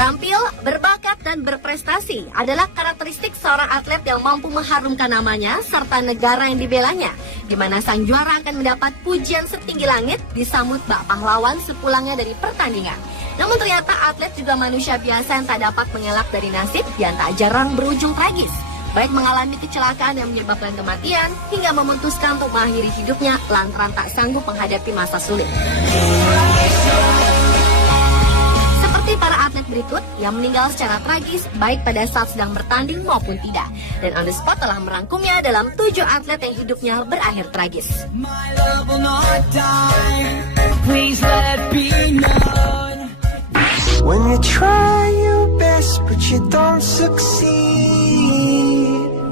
Terampil, berbakat, dan berprestasi adalah karakteristik seorang atlet yang mampu mengharumkan namanya serta negara yang dibelanya, di mana sang juara akan mendapat pujian setinggi langit disambut bak pahlawan sepulangnya dari pertandingan. Namun ternyata atlet juga manusia biasa yang tak dapat mengelak dari nasib yang tak jarang berujung tragis, baik mengalami kecelakaan yang menyebabkan kematian hingga memutuskan untuk mengakhiri hidupnya lantaran tak sanggup menghadapi masa sulit. Para atlet berikut yang meninggal secara tragis baik pada saat sedang bertanding maupun tidak. Dan On The Spot telah merangkumnya dalam 7 atlet yang hidupnya berakhir tragis. When you try your best but you don't succeed.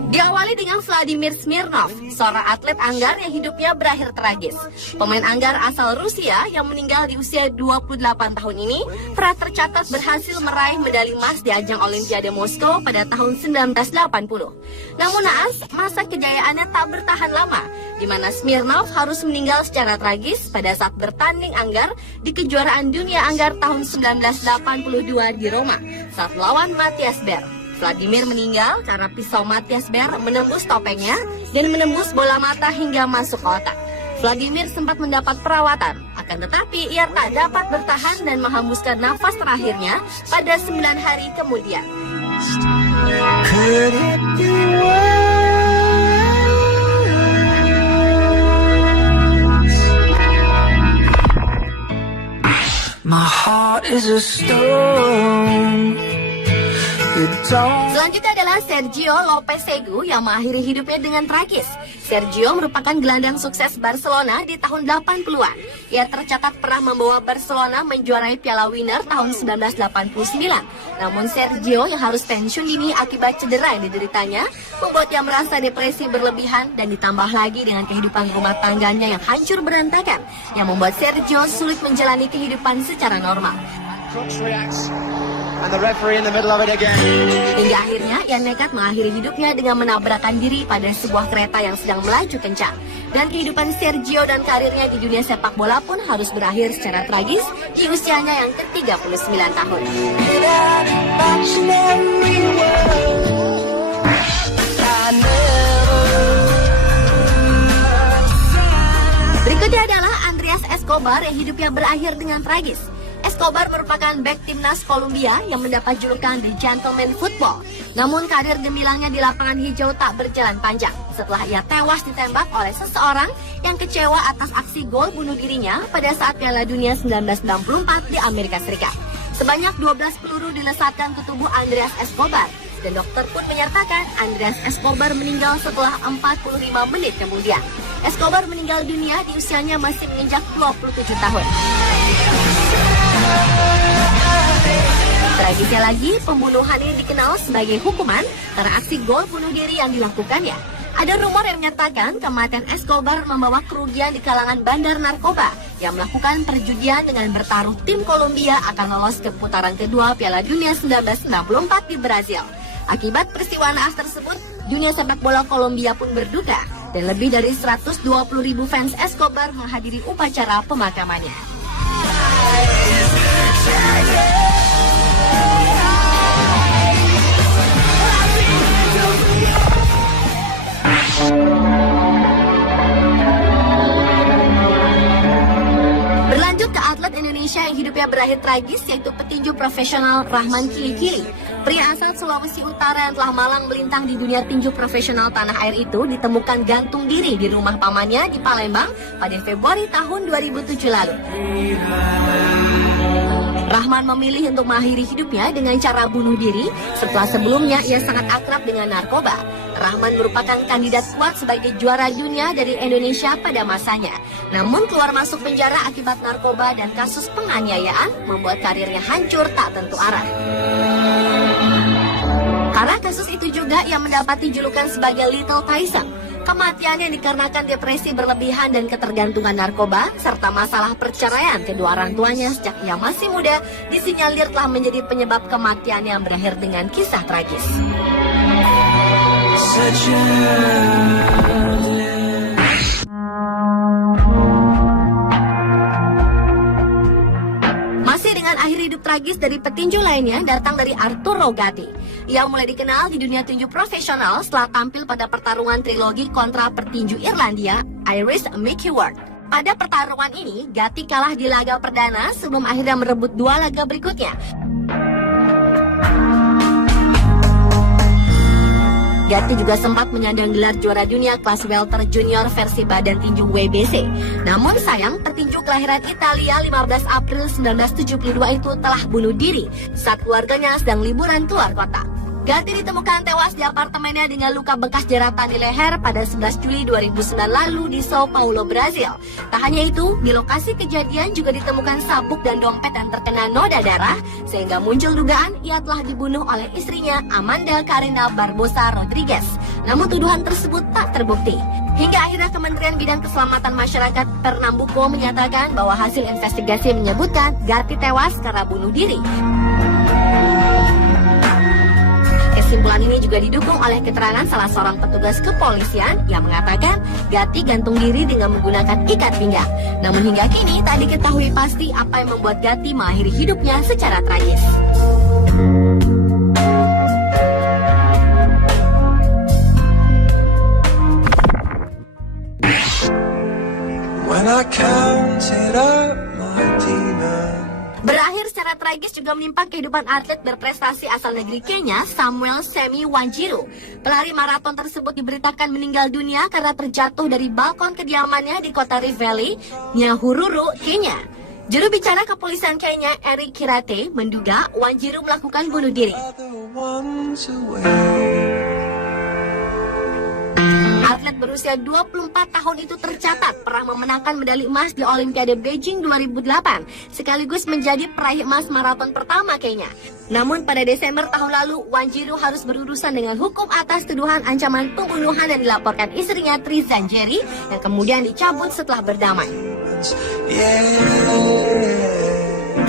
Diawali dengan Vladimir Smirnov, seorang atlet anggar yang hidupnya berakhir tragis. Pemain anggar asal Rusia yang meninggal di usia 28 tahun ini pernah tercatat berhasil meraih medali emas di ajang Olimpiade Moskow pada tahun 1980. Namun naas, masa kejayaannya tak bertahan lama, di mana Smirnov harus meninggal secara tragis pada saat bertanding anggar di kejuaraan dunia anggar tahun 1982 di Roma saat melawan Matthias Berg. Vladimir meninggal karena pisau Matthias Berg menembus topengnya dan menembus bola mata hingga masuk ke otak. Vladimir sempat mendapat perawatan, akan tetapi ia tak dapat bertahan dan menghembuskan nafas terakhirnya pada 9 hari kemudian. My heart is a stone. Selanjutnya adalah Sergio Lopez-Segu yang mengakhiri hidupnya dengan tragis. Sergio merupakan gelandang sukses Barcelona di tahun 80-an. Ia tercatat pernah membawa Barcelona menjuarai Piala Winner tahun 1989. Namun Sergio yang harus pensiun dini akibat cedera yang dideritanya membuat ia merasa depresi berlebihan dan ditambah lagi dengan kehidupan rumah tangganya yang hancur berantakan yang membuat Sergio sulit menjalani kehidupan secara normal. And the referee in the middle of it again. Hingga akhirnya ia nekat mengakhiri hidupnya dengan menabrakkan diri pada sebuah kereta yang sedang melaju kencang. Dan kehidupan Sergio dan karirnya di dunia sepak bola pun harus berakhir secara tragis di usianya yang ke-39 tahun. Berikutnya adalah Andreas Escobar yang hidupnya berakhir dengan tragis. Escobar merupakan bek timnas Kolombia yang mendapat julukan The Gentleman Football. Namun karir gemilangnya di lapangan hijau tak berjalan panjang setelah ia tewas ditembak oleh seseorang yang kecewa atas aksi gol bunuh dirinya pada saat Piala Dunia 1964 di Amerika Serikat. Sebanyak 12 peluru dilesatkan ke tubuh Andreas Escobar dan dokter pun menyatakan Andreas Escobar meninggal setelah 45 menit kemudian. Escobar meninggal dunia di usianya masih menginjak 27 tahun. Tragisnya lagi, pembunuhan ini dikenal sebagai hukuman karena aksi gol bunuh diri yang dilakukannya. Ada rumor yang menyatakan kematian Escobar membawa kerugian di kalangan bandar narkoba yang melakukan perjudian dengan bertaruh tim Kolombia akan lolos ke putaran kedua Piala Dunia 1964 di Brazil. Akibat peristiwa naas tersebut, dunia sepak bola Kolombia pun berduka dan lebih dari 120.000 fans Escobar menghadiri upacara pemakamannya. Berlanjut ke atlet Indonesia yang hidupnya berakhir tragis, yaitu petinju profesional Rahman Kilikili. Pria asal Sulawesi Utara yang telah malang melintang di dunia tinju profesional tanah air itu ditemukan gantung diri di rumah pamannya di Palembang pada Februari tahun 2007 lalu. Rahman memilih untuk mengakhiri hidupnya dengan cara bunuh diri setelah sebelumnya ia sangat akrab dengan narkoba. Rahman merupakan kandidat kuat sebagai juara dunia dari Indonesia pada masanya. Namun keluar masuk penjara akibat narkoba dan kasus penganiayaan membuat karirnya hancur tak tentu arah. Karena kasus itu juga ia mendapati julukan sebagai Little Tyson. Kematiannya dikarenakan depresi berlebihan dan ketergantungan narkoba, serta masalah perceraian kedua orang tuanya sejak ia masih muda, disinyalir telah menjadi penyebab kematian yang berakhir dengan kisah tragis. Masih dengan akhir hidup tragis dari petinju lainnya datang dari Arturo Gatti. Ia mulai dikenal di dunia tinju profesional setelah tampil pada pertarungan trilogi kontra petinju Irlandia, Irish Mickey Ward. Pada pertarungan ini, Gatti kalah di laga perdana sebelum akhirnya merebut 2 laga berikutnya. Gatti juga sempat menyandang gelar juara dunia kelas welter junior versi badan tinju WBC. Namun sayang, petinju kelahiran Italia 15 April 1972 itu telah bunuh diri saat keluarganya sedang liburan keluar kota. Gatti ditemukan tewas di apartemennya dengan luka bekas jeratan di leher pada 11 Juli 2009 lalu di Sao Paulo, Brazil. Tak hanya itu, di lokasi kejadian juga ditemukan sabuk dan dompet yang terkena noda darah, sehingga muncul dugaan ia telah dibunuh oleh istrinya Amanda Karina Barbosa Rodriguez. Namun tuduhan tersebut tak terbukti. Hingga akhirnya Kementerian Bidang Keselamatan Masyarakat Pernambuco menyatakan bahwa hasil investigasi menyebutkan Gatti tewas karena bunuh diri. Kesimpulan ini juga didukung oleh keterangan salah seorang petugas kepolisian yang mengatakan Gatti gantung diri dengan menggunakan ikat pinggang. Namun hingga kini tak diketahui pasti apa yang membuat Gatti mengakhiri hidupnya secara tragis. When I counted up my demons. Berakhir secara tragis juga menimpa kehidupan atlet berprestasi asal negeri Kenya, Samuel Semi Wanjiru. Pelari maraton tersebut diberitakan meninggal dunia karena terjatuh dari balkon kediamannya di kota Rift Valley, Nyahururu, Kenya. Juru bicara kepolisian Kenya, Eric Kirate, menduga Wanjiru melakukan bunuh diri. Atlet berusia 24 tahun itu tercatat pernah memenangkan medali emas di Olimpiade Beijing 2008, sekaligus menjadi peraih emas maraton pertama Kenya. Namun pada Desember tahun lalu, Wanjiru harus berurusan dengan hukum atas tuduhan ancaman pembunuhan yang dilaporkan istrinya Tri Zanjeri, yang kemudian dicabut setelah berdamai.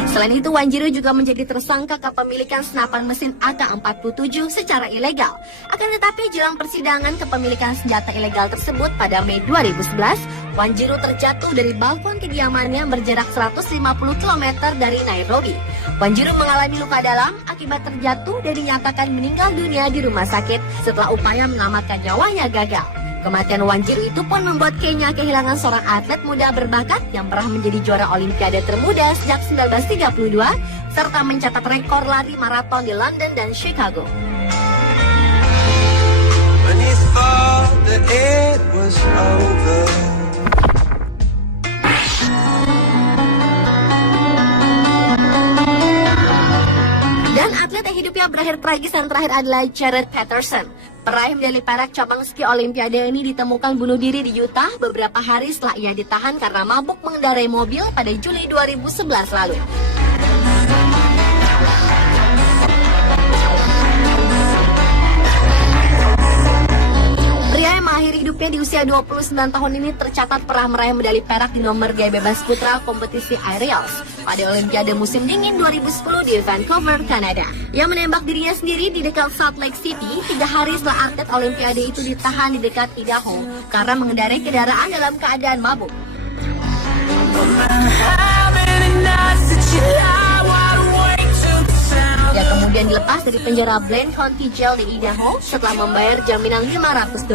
Selain itu, Wanjiru juga menjadi tersangka kepemilikan senapan mesin AK-47 secara ilegal. Akan tetapi, jelang persidangan kepemilikan senjata ilegal tersebut pada Mei 2011, Wanjiru terjatuh dari balkon kediamannya berjarak 150 km dari Nairobi. Wanjiru mengalami luka dalam akibat terjatuh dan dinyatakan meninggal dunia di rumah sakit setelah upaya menyelamatkan nyawanya gagal. Kematian Wanjiru itu pun membuat Kenya kehilangan seorang atlet muda berbakat yang pernah menjadi juara Olimpiade termuda sejak 1932, serta mencatat rekor lari maraton di London dan Chicago. Dan atlet yang hidupnya berakhir tragis yang terakhir adalah Jared Patterson. Peraih medali perak cabang ski Olimpiade ini ditemukan bunuh diri di Utah beberapa hari setelah ia ditahan karena mabuk mengendarai mobil pada Juli 2011 lalu. Pria yang mengakhiri hidupnya di usia 29 tahun ini tercatat pernah meraih medali perak di nomor gaya bebas putra kompetisi aerials pada Olimpiade musim dingin 2010 di Vancouver, Kanada. Ia menembak dirinya sendiri di dekat Salt Lake City 3 hari setelah atlet Olimpiade itu ditahan di dekat Idaho karena mengendarai kendaraan dalam keadaan mabuk. Ia kemudian dilepas dari penjara Blaine County Jail di Idaho setelah membayar jaminan $500.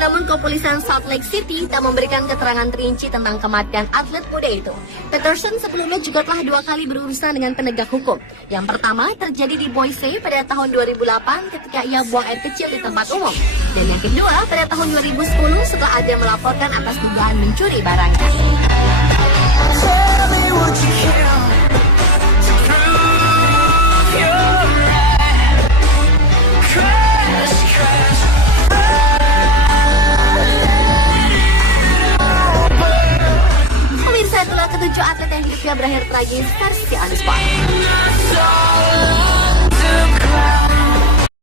Namun kepolisian Salt Lake City tak memberikan keterangan terinci tentang kematian atlet muda itu. Patterson sebelumnya juga telah 2 kali berurusan dengan penegak hukum. Yang pertama terjadi di Boise pada tahun 2008 ketika ia buang air kecil di tempat umum. Dan yang kedua pada tahun 2010 setelah ada melaporkan atas dugaan mencuri barangnya. Pemirsa, itulah ketujuh atlet yang hidupnya berakhir tragis versi On The Spot.